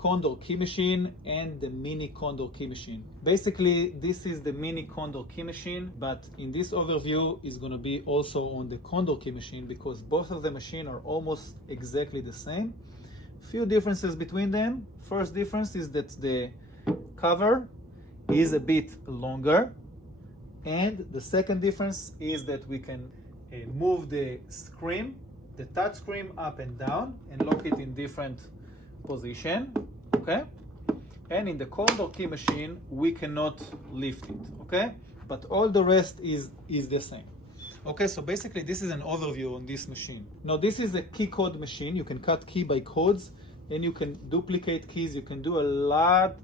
Condor key machine and the Mini Condor key machine. Basically, this is the Mini Condor key machine, but in this overview is going to be also on the Condor key machine because both of the machines are almost exactly the same. Few differences between them. First difference is that the cover is a bit longer, and the second difference is that we can move the screen, the touch screen, up and down and lock it in different position, okay? And in the Condor key machine we cannot lift it, okay? But all the rest is the same. Okay, so basically this is an overview on this machine. Now this is a key code machine. You can cut key by codes and you can duplicate keys. You can do a lot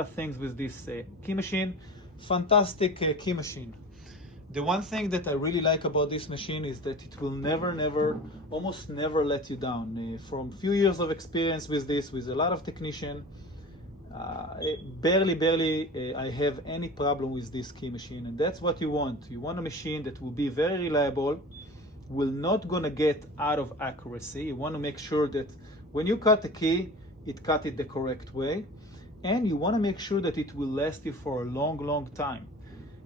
of things with this key machine. Fantastic key machine. The one thing that I really like about this machine is that it will almost never let you down. From few years of experience with this, with a lot of technician, barely I have any problem with this key machine, and that's what you want. You want a machine that will be very reliable, will not gonna get out of accuracy. You want to make sure that when you cut the key, it cut it the correct way, and you want to make sure that it will last you for a long time.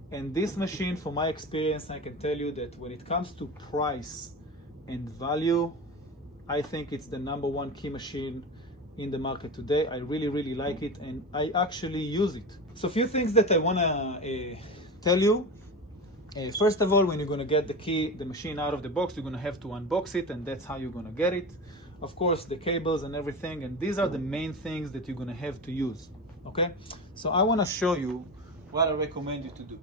And this machine, from my experience, I can tell you that when it comes to price and value, I think it's the #1 key machine in the market today. I really like it, and I actually use it. So a few things that I want to tell you. First of all, when you're going to get the machine out of the box, you're going to have to unbox it, and that's how you're going to get it. Of course, the cables and everything, and these are the main things that you're going to have to use, okay? So I want to show you what I recommend you to do.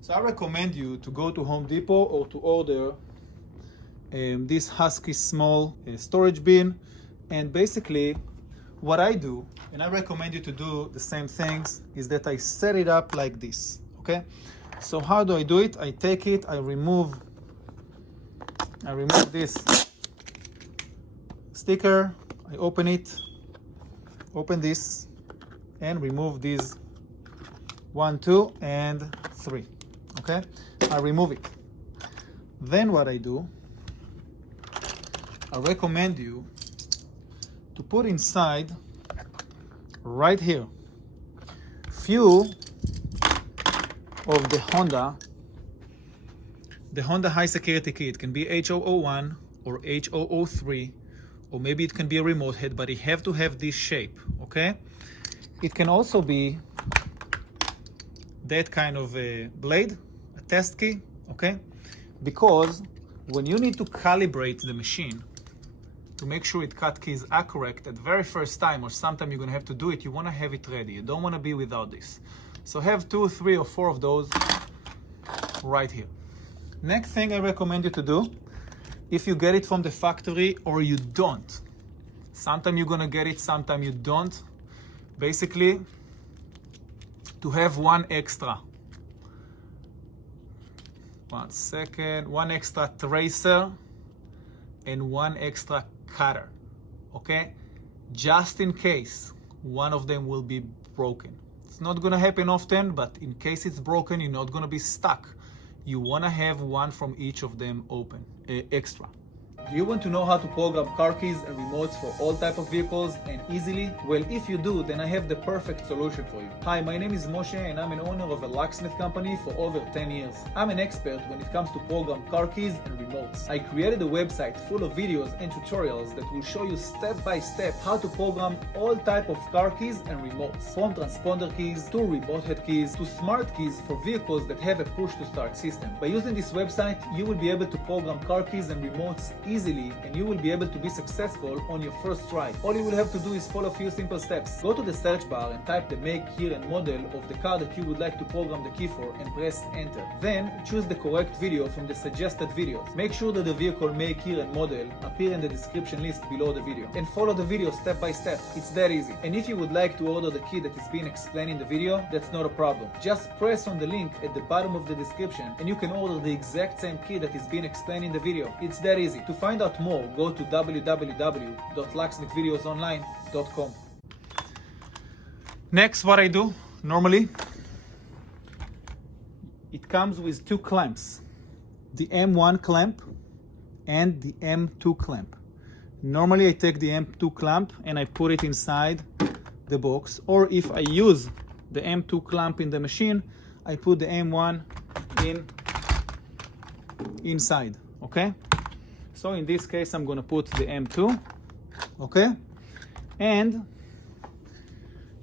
So I recommend you to go to Home Depot or to order this Husky small storage bin. And basically what I do, and I recommend you to do the same things, is that I set it up like this, okay? So how do I do it? I take it, I remove this sticker, I open it, open this, and remove these 1, 2, and 3. Okay, I remove it. Then what I do, I recommend you to put inside right here few of the Honda high security key. It can be H001 or H003, or maybe it can be a remote head, but it have to have this shape, okay? It can also be that kind of a blade, a test key, okay? Because when you need to calibrate the machine to make sure it cut keys accurate at the very first time, or sometime you're gonna have to do it, you wanna have it ready. You don't wanna be without this. So have 2, 3, or 4 of those right here. Next thing I recommend you to do, if you get it from the factory or you don't, sometime you're gonna get it, sometime you don't, basically to have one extra tracer and one extra cutter, okay? Just in case one of them will be broken. It's not gonna happen often, but in case it's broken, you're not gonna be stuck. You wanna have one from each of them open, extra. Do you want to know how to program car keys and remotes for all type of vehicles and easily? Well, if you do, then I have the perfect solution for you. Hi, my name is Moshe and I'm an owner of a locksmith company for over 10 years. I'm an expert when it comes to program car keys and remotes. I created a website full of videos and tutorials that will show you step by step how to program all type of car keys and remotes, from transponder keys to remote head keys to smart keys for vehicles that have a push to start system. By using this website, you will be able to program car keys and remotes easily, and you will be able to be successful on your first try. All you will have to do is follow a few simple steps. Go to the search bar and type the make, year and model of the car that you would like to program the key for and press enter. Then choose the correct video from the suggested videos. Make sure that the vehicle make, year and model appear in the description list below the video, and follow the video step by step. It's that easy. And if you would like to order the key that is being explained in the video, that's not a problem. Just press on the link at the bottom of the description and you can order the exact same key that is being explained in the video. It's that easy. To find out more, go to www.locksmithvideosonline.com. Next, what I do normally, it comes with 2 clamps, the M1 clamp and the M2 clamp. Normally I take the M2 clamp and I put it inside the box, or if I use the M2 clamp in the machine, I put the M1 inside, okay? So in this case, I'm gonna put the M2, okay? And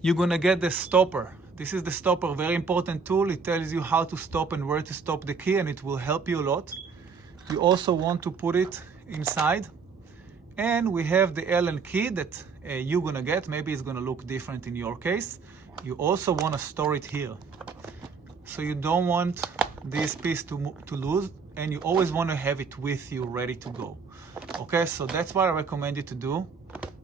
you're gonna get the stopper. This is the stopper, very important tool. It tells you how to stop and where to stop the key, and it will help you a lot. You also want to put it inside. And we have the Allen key that you're gonna get. Maybe it's gonna look different in your case. You also wanna store it here. So you don't want this piece to lose, and you always wanna have it with you, ready to go. Okay, so that's what I recommend you to do.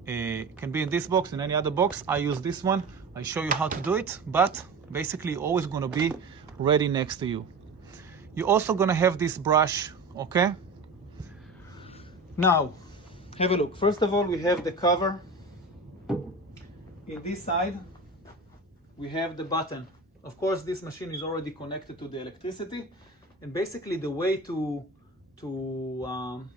It can be in this box, in any other box. I use this one. I show you how to do it, but basically always gonna be ready next to you. You're also gonna have this brush, okay? Now, have a look. First of all, we have the cover. In this side, we have the button. Of course, this machine is already connected to the electricity, and basically the way to turn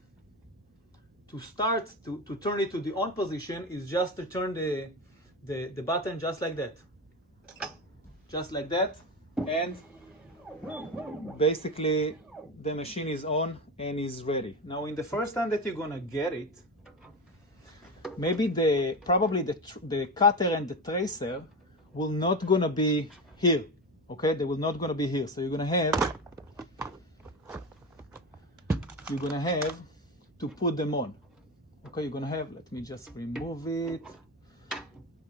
it to the on position is just to turn the button just like that. Just like that, and basically the machine is on and is ready. Now, in the first time that you're gonna get it, maybe probably the cutter and the tracer will not gonna be here, okay? They will not gonna be here. So you're gonna have to put them on. Okay, you're gonna have, let me just remove it.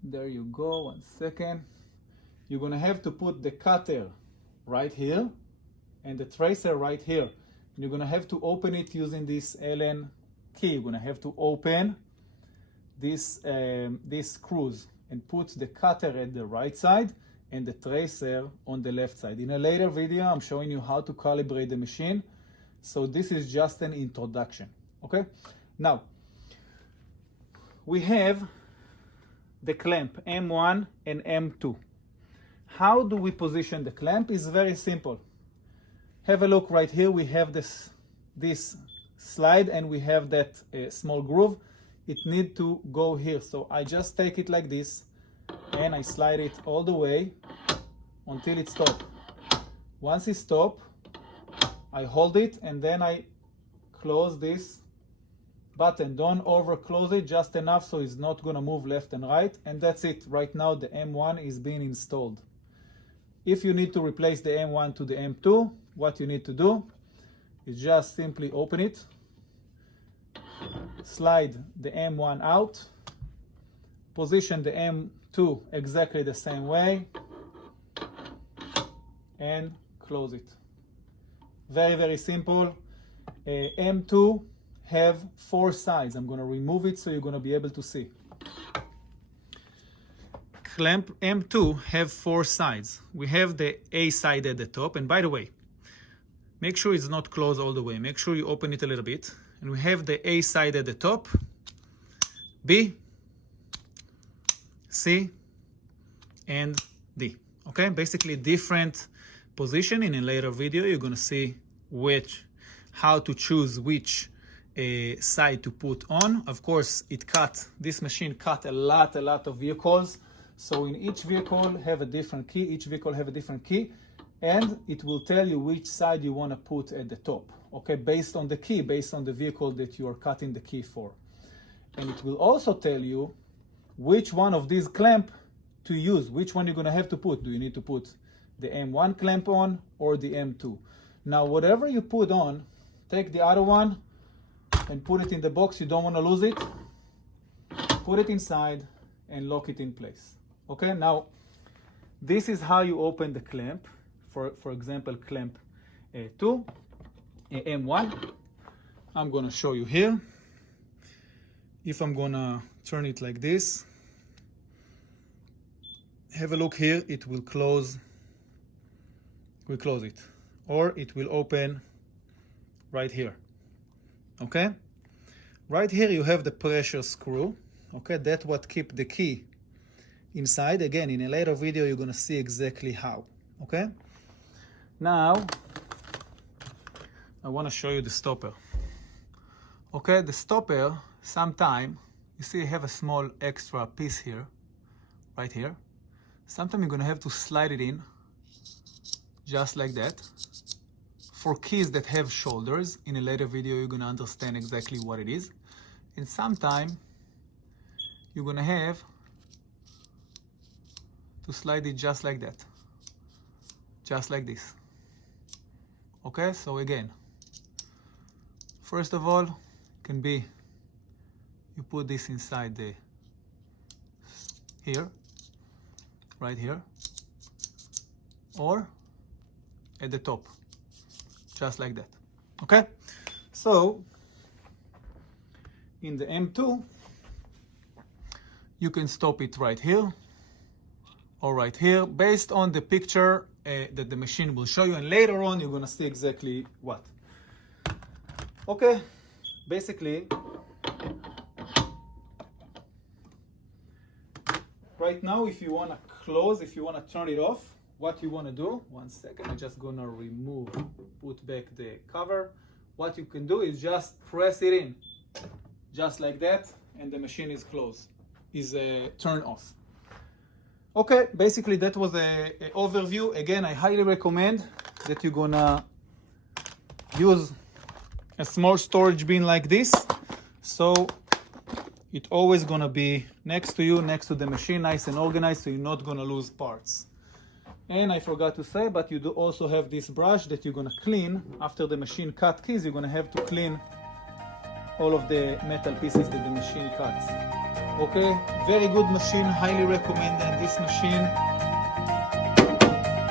There you go, 1 second. You're gonna have to put the cutter right here and the tracer right here. And you're gonna have to open it using this Allen key. You're gonna have to open these screws and put the cutter at the right side and the tracer on the left side. In a later video, I'm showing you how to calibrate the machine. So this is just an introduction, okay? Now, we have the clamp, M1 and M2. How do we position the clamp? It's very simple. Have a look right here. We have this slide and we have that small groove. It needs to go here. So I just take it like this and I slide it all the way until it stops. Once it stops, I hold it and then I close this button. Don't over close it, just enough so it's not gonna move left and right, and that's it. Right now the M1 is being installed. If you need to replace the M1 to the M2, what you need to do is just simply open it, slide the M1 out, position the M2 exactly the same way, and close it. Very, very simple. M2 have 4 sides. I'm going to remove it so you're going to be able to see. Clamp M2 have 4 sides. We have the A side at the top, and by the way, make sure it's not closed all the way. Make sure you open it a little bit. And we have the A side at the top, B, C, and D. Okay, basically different position. In a later video, you're going to see how to choose which side to put on. Of course, this machine cut a lot of vehicles. So in each vehicle have a different key. Each vehicle have a different key, and it will tell you which side you want to put at the top. Okay, based on the key, based on the vehicle that you are cutting the key for. And it will also tell you which one of these clamp to use, which one you're going to have to put. Do you need to put the M1 clamp on or the M2? Now, whatever you put on, take the other one and put it in the box. You don't want to lose it. Put it inside and lock it in place. Okay, now this is how you open the clamp. For example, clamp 2, M1. I'm going to show you here. If I'm going to turn it like this, have a look here. It will close. We'll close it, or it will open right here. Okay, right here you have the pressure screw. Okay, that's what keeps the key inside. Again, in a later video you're going to see exactly how. Okay, now I want to show you the stopper. Okay, the stopper sometime, you see I have a small extra piece here, right here. Sometimes you're gonna have to slide it in, just like that. For keys that have shoulders, in a later video you're gonna understand exactly what it is. And sometime you're gonna have to slide it just like that, just like this. Okay, so again, first of all, can be you put this inside the here, right here, or at the top, just like that. Okay, so in the M2 you can stop it right here or right here, based on the picture that the machine will show you, and later on you're gonna see exactly what. Okay, basically right now, if you want to close, if you want to turn it off, what you want to do, one second, I'm just gonna remove, put back the cover. What you can do is just press it in, just like that, and the machine is closed, is turned off. Okay, basically that was a overview. Again, I highly recommend that you're gonna use a small storage bin like this, so it's always gonna be next to you, next to the machine, nice and organized, so you're not gonna lose parts. And I forgot to say, but you do also have this brush that you're gonna clean after the machine cut keys. You're gonna have to clean all of the metal pieces that the machine cuts. Okay, very good machine, highly recommended. This machine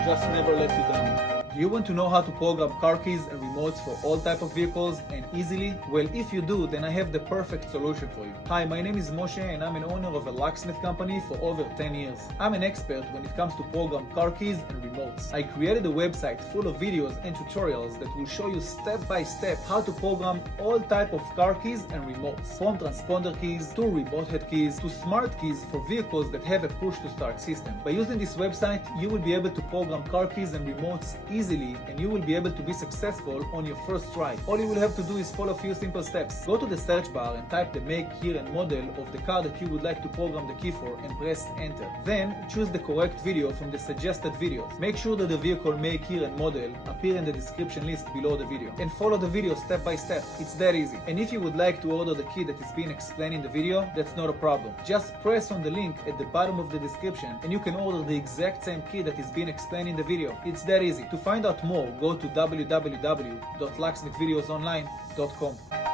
just never let you down. Do you want to know how to program car keys and remotes for all type of vehicles and easily? Well, if you do, then I have the perfect solution for you. Hi, my name is Moshe and I'm an owner of a locksmith company for over 10 years. I'm an expert when it comes to program car keys and remotes. I created a website full of videos and tutorials that will show you step by step how to program all type of car keys and remotes, from transponder keys to remote head keys to smart keys for vehicles that have a push to start system. By using this website, you will be able to program car keys and remotes easily, and you will be able to be successful on your first try. All you will have to do is follow a few simple steps. Go to the search bar and type the make, year and model of the car that you would like to program the key for and press enter. Then choose the correct video from the suggested videos. Make sure that the vehicle make, year and model appear in the description list below the video, and follow the video step by step. It's that easy. And if you would like to order the key that is being explained in the video, that's not a problem. Just press on the link at the bottom of the description and you can order the exact same key that is being explained in the video. It's that easy. To find out more, go to www.locksmithvideosonline.com.